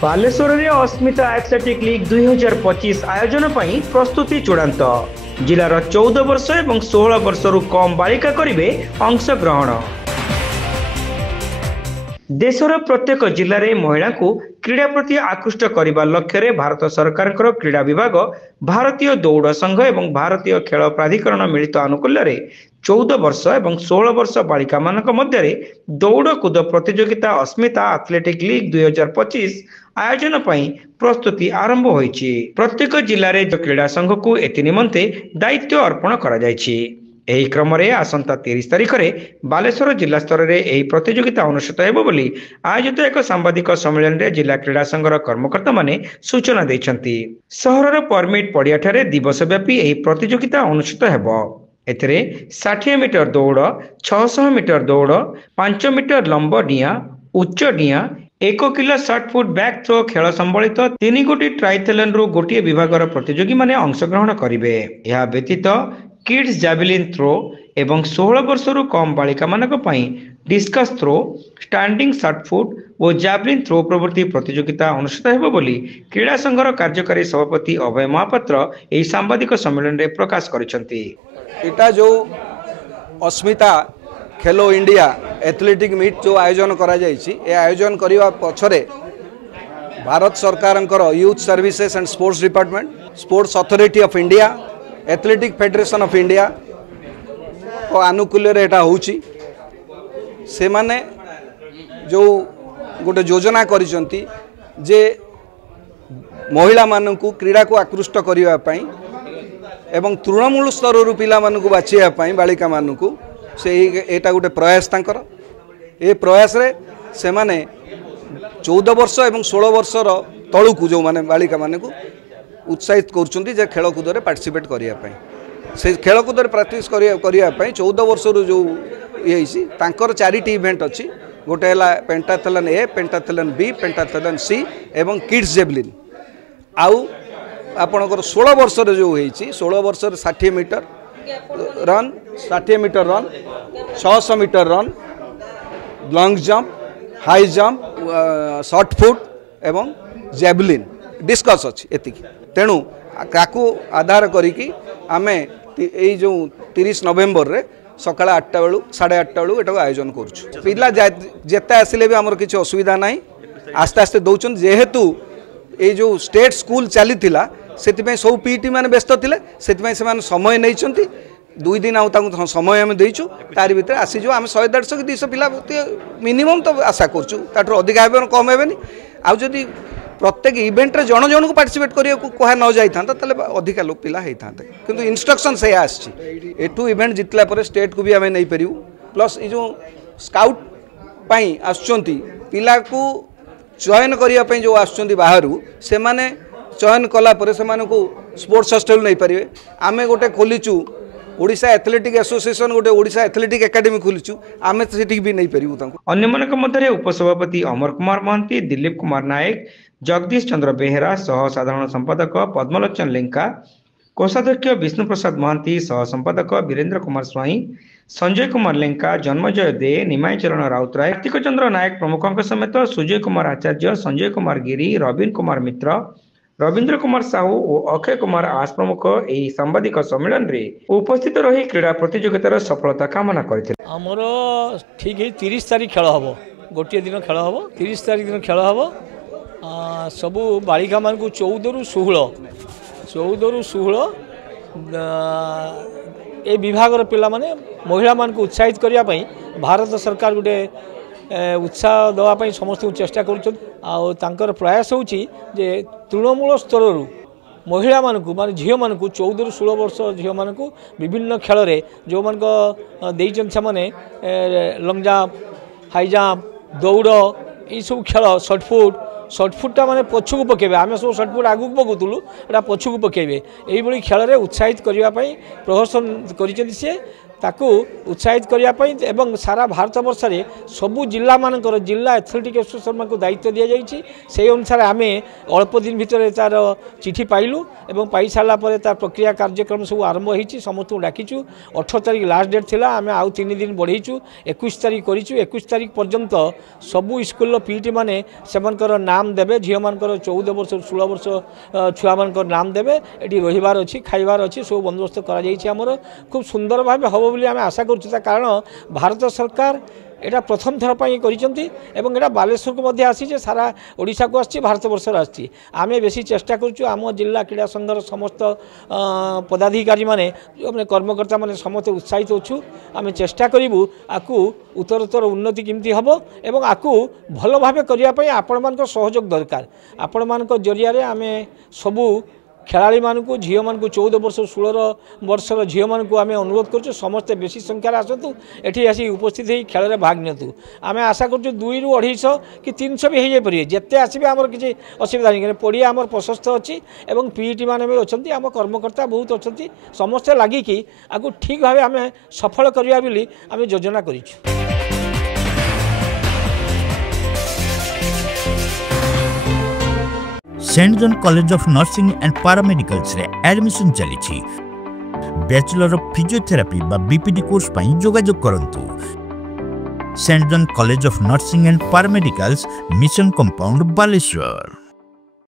बालेश्वर में अस्मिता athletic league 2025 आयोजन पर प्रस्तुति चूड़ांत जिलार 14 वर्ष और 16 वर्ष कम बालिका करेंगे अंशग्रहण। देशर प्रत्येक जिले में महिला को क्रीड़ा प्रति आकृष्ट करने लक्ष्य भारत सरकार क्रीड़ा विभाग भारतीय दौड़ संघ और भारतीय खेल प्राधिकरण मिलित आनुकूल्य 14 वर्ष और 16 वर्ष बालिका मानक मध्य दौड़ कूद प्रतियोगिता अस्मिता एथलेटिक लीग 2025 आयोजन पर प्रस्तुति आरंभ होईछि। प्रत्येक जिले में क्रीड़ा संघ को एनिमंते दायित्व अर्पण करा जायछि। एही क्रम रे आसंता 30 तारिख में बालेश्वर जिला स्तर में यह प्रतियोगिता अनुष्ठित हेबो बोली आयोजित एक सांबादिक सम्मेलन में जिला क्रीड़ा संघर कर्मकर्ता माने सूचना दैछंती। सहरर परमिट पड़िया ठारे दिवसव्यापी यह प्रतियोगिता अनुष्ठित हेबो। एथिरे 60 मीटर दौड़, 600 मीटर दौड़, 5 मीटर लंब डिया, उच्च डिया, 1 किलो 60 फुट बैक थ्रो खेल संबलित 3 गोटी ट्राइथेलन रु गोटे विभागर प्रतियोगी माने अंशग्रहण करिवे। यह व्यतीत किड्स जैवलिन थ्रो एवं 16 वर्षरु कम बालिका मानक पई डिस्कस थ्रो, स्टैंडिंग 60 फुट और जैवलिन थ्रो प्रभृति प्रतियोगिता अनुष्ठित हेबो बोली क्रीड़ा संघर कार्यकारी सभापति अभय महापात्र एही सांबादिक सम्मेलन रे प्रकाश करिसंती। एटा जो अस्मिता खेलो इंडिया एथलेटिक मीट जो आयोजन करा जायछि ए आयोजन करिवा पछरे भारत सरकारंकर youth services and sports department, sports authority of India, athletic federation of India को आनुकूल्य रे एटा होउछि। से माने जो गोटे योजना करिसंती जे महिला मानकु क्रीड़ा को आकृष्ट करिवा पई एवं तृणमूल स्तर पिला मानकु बाछिया पई बालिका मानकु से एटा गोटे प्रयास तांकर। ए प्रयास रे से माने 14 वर्ष एवं 16 वर्षर तळुकु जो माने बालिका मानकु उत्साहित करुछंती जे खेलकूद रे पार्टिसिपेट करिया पई। से खेलकूद रे प्रैक्टिस करिया पई 14 वर्षर जो येछि तांकर 4टी इवेंट अछि। गोटे हला पेंटाथलन ए, पेंटाथलन बी, पेंटाथलन सी एवं किड्स जेवलिन। आउ आपणकर 16 वर्ष जो होईछि 16 वर्ष 60 metre run, 60 metre run, 600 metre run, long jump, high jump, shot put एवं जैवलिन डिस्कस अछि एति। तेणु काकू आधार करिकी आमे एई जो 30 नवेम्बर रे सकाळ 8टा बेलू 8:30 बेलू एटा आयोजन करूछु। पिला जेते आसिले भी हमर किछ असुविधा नाही, आस्ते आस्ते दउछन। जेहेतु ए जो स्टेट स्कूल चली थिला सेतिपय सब पीटी माने व्यस्त थिले, सेतिपय से माने समय नैछंती। 2 दिन आउ ताकू समय हम देइछु, तारि भितर आसी जो हम 100-150 200 पिला मिनिमम तो आशा करछु, ताठर अधिक हेबे कम हेबेनी। आ जदी प्रत्येक इवेंट रे जण जण को पार्टिसिपेट करिया को कहा न जाई थांता तले अधिक लोक पिला हेई थांते। किंतु इंस्ट्रक्शन से आछि एटू इवेंट जितला पर स्टेट को भी हमें नहीं परिउ। प्लस ए जो स्काउट पई आछंती पिला को चयन करिया पई जो आछंती बाहरु से माने चयन कला पर से माने को स्पोर्ट्स हॉस्टल नहीं पारिबे। आमे गोटे खोलिचु ओडिशा एथलेटिक एसोसिएशन, गोटे ओडिशा एथलेटिक एकेडमी खोलिचु, आमे सेठी भी नहीं पारिबु तांको। अन्य मानक मध्य उपसभापति अमर कुमार महंती, दिलीप कुमार नायक, जगदीश चंद्र बेहेरा, सह साधारण संपादक पद्मलोचन लेंका, कोषाध्यक्ष विष्णु प्रसाद महंती, सह संपादक वीरेंद्र कुमार स्वाई, संजय कुमार लेंका, जन्मजय दे, निमाई चरण राउतराय, कार्तिक चंद्र नायक प्रमुखों समेत सुजय कुमार आचार्य, संजय कुमार गिरी, रवीन कुमार मित्र, रवींद्र कुमार साहू और अक्षय कुमार आस प्रमुख यही सांबादिक सम्मेलन रे उपस्थित रही क्रीड़ा प्रतियोगितार सफलता कामना करथिले। हमर ठीक है 30 तारिख खेल हबो, गोटे दिन खेल हबो, 30 तारिख दिन खेल हबो। सबू बालिका मान को 14 रु 16 ए विभागर पिला माने महिला मान को उत्साहित करिया पई भारत सरकार गोटे उत्साह देवाई समस्त चेष्टा कर प्रयास होची जे तृणमूल स्तर महिला मानकु माने झील मानकु 14 रु 16 वर्ष झील मानकु विभिन्न खेल रे जो मान देइचन से माने लॉन्ग जंप, हाई जंप, दौड़ ये सब खेल, शॉर्ट फुटा माने पछकु पकेबे। आमे सब शॉर्ट फुट आगु पकुतुलु, एटा पछकु पकेबे। एही बळी खेल रे उत्साहित करिया पई प्रदर्शन करिसेंती से ताकू उत्साहित करने एवं सारा भारत वर्ष में सबू जिला मानकर जिला एथलेटिक एसोसिएशन को दायित्व दि जाइए से अनुसार आम अल्प दिन भितर तार चिठी पाइलु एवं पाई सारा तार प्रक्रिया कार्यक्रम सब आरंभ हो समस्त डाकिचु 18 तारिख लास्ट डेट थिला आम आउ 3 दिन बढ़ेचु 21 तारिख करूँ 21 तारिख पर्यंत सबू स्कूल पीटी माने सेमनकर नाम देवे झील मानकर 14 वर्ष 16 वर्ष छुआ मानकर नाम देवे ये रहिबार अच्छी खाइबार अच्छी सब बंदोबस्त कर खूब सुंदर भाव हम बोली आम आशा करुँ कारण भारत सरकार एटा प्रथम थर पर एवं एटा बालेश्वर को मध्य आसी सारा ओडिशा को आसी भारत वर्ष आसी आम बेसी चेष्टा करुँ आम जिला क्रीड़ा संघर समस्त पदाधिकारी माने कर्मकर्ता माने समस्त उत्साहित अच्छु आम चेष्टा करूँ आकु उत्तरोत्तर उन्नति केमती हम एवं आकु भल भाव करने आपण मान सहयोग दरकार आपण मान जरिया आम सबू खेलाड़ी मानू झील मान 14 वर्ष 16 वर्षर झील मानू आम अनुरोध करूँ समस्ते बेसी संख्यार आसतु एठी आसी उपस्थित हो खेल में भाग नियंतु आम आशा करूँ 200 ରୁ 250 कि 300 भी हो पारे जिते आसवे आमर किसी असुविधा नहीं पड़िया आमर प्रशस्त अच्छी और पीईटी मैंने भी अच्छा आम कर्मकर्ता बहुत अच्छा समस्ते लगिकी आपको ठीक भाव आम सफल करवा बोली आम योजना करूँ। Saint John college of nursing and paramedicals रे एडमिशन चली बैचलर ऑफ फिजियोथेरापी बा बीपीडी कोर्स पई जोगाजोग करंतु। Saint John college of nursing and paramedicals mission compound Baleshwar.